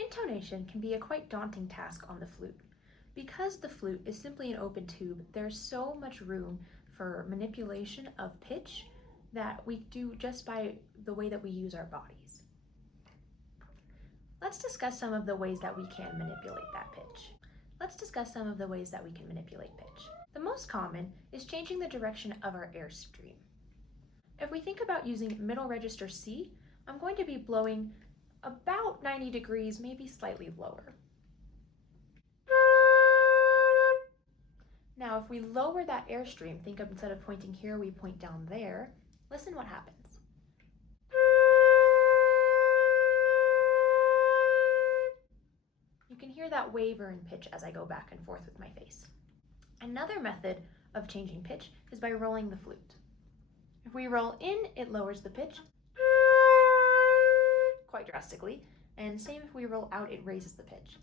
Intonation can be a quite daunting task on the flute. Because the flute is simply an open tube, there's so much room for manipulation of pitch that we do just by the way that we use our bodies. Let's discuss some of the ways that we can manipulate that pitch. The most common is changing the direction of our airstream. If we think about using middle register C, I'm going to be blowing about 90 degrees, maybe slightly lower. Now, if we lower that airstream, think of instead of pointing here, we point down there, listen what happens. You can hear that waver in pitch as I go back and forth with my face. Another method of changing pitch is by rolling the flute. If we roll in, it lowers the pitch quite drastically, and same if we roll out, it raises the pitch.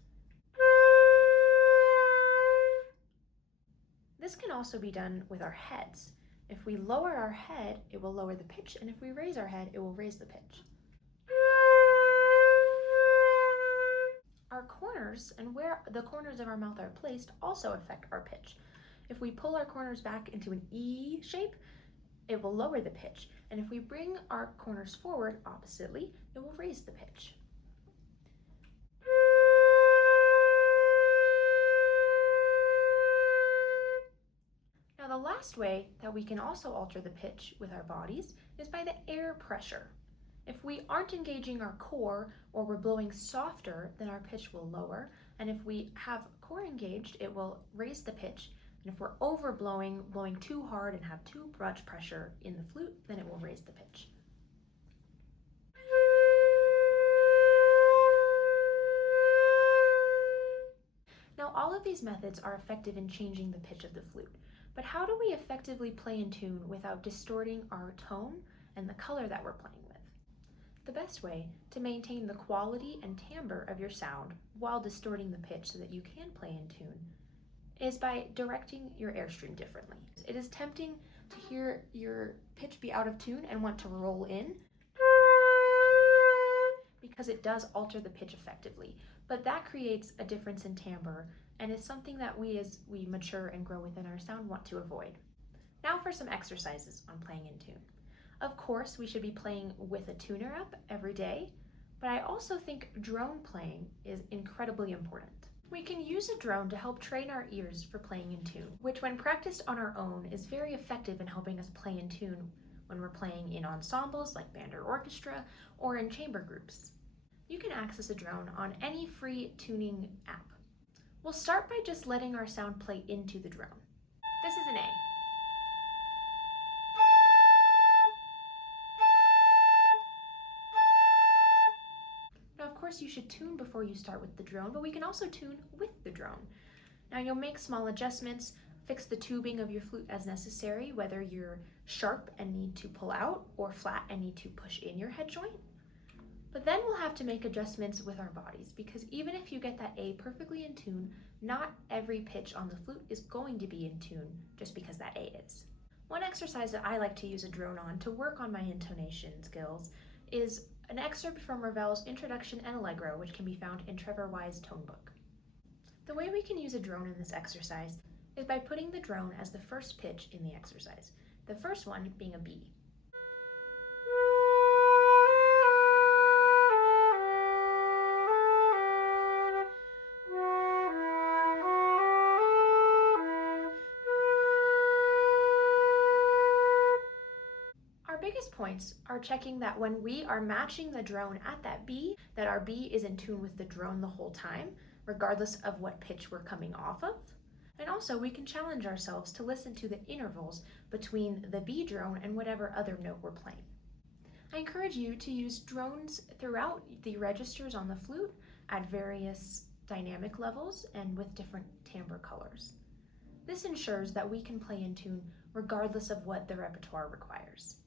This can also be done with our heads. If we lower our head, it will lower the pitch, and if we raise our head, it will raise the pitch. Our corners and where the corners of our mouth are placed also affect our pitch. If we pull our corners back into an E shape, it will lower the pitch, and if we bring our corners forward oppositely, it will raise the pitch. Now, the last way that we can also alter the pitch with our bodies is by the air pressure. If we aren't engaging our core or we're blowing softer, then our pitch will lower, and if we have core engaged, it will raise the pitch. And if we're overblowing, blowing too hard and have too much pressure in the flute, then it will raise the pitch. Now, all of these methods are effective in changing the pitch of the flute, but how do we effectively play in tune without distorting our tone and the color that we're playing with? The best way to maintain the quality and timbre of your sound while distorting the pitch so that you can play in tune is by directing your airstream differently. It is tempting to hear your pitch be out of tune and want to roll in because it does alter the pitch effectively, but that creates a difference in timbre and is something that we as we mature and grow within our sound want to avoid. Now for some exercises on playing in tune. Of course, we should be playing with a tuner up every day, but I also think drone playing is incredibly important. We can use a drone to help train our ears for playing in tune, which when practiced on our own is very effective in helping us play in tune when we're playing in ensembles like band or orchestra or in chamber groups. You can access a drone on any free tuning app. We'll start by just letting our sound play into the drone. This is an A. Of course, you should tune before you start with the drone, but we can also tune with the drone. Now you'll make small adjustments, fix the tubing of your flute as necessary, whether you're sharp and need to pull out or flat and need to push in your head joint. But then we'll have to make adjustments with our bodies, because even if you get that A perfectly in tune, not every pitch on the flute is going to be in tune just because that A is. One exercise that I like to use a drone on to work on my intonation skills is an excerpt from Ravel's Introduction and Allegro, which can be found in Trevor Wise' Tonebook. The way we can use a drone in this exercise is by putting the drone as the first pitch in the exercise, the first one being a B. Biggest points are checking that when we are matching the drone at that B, that our B is in tune with the drone the whole time, regardless of what pitch we're coming off of. And also we can challenge ourselves to listen to the intervals between the B drone and whatever other note we're playing. I encourage you to use drones throughout the registers on the flute at various dynamic levels and with different timbre colors. This ensures that we can play in tune regardless of what the repertoire requires.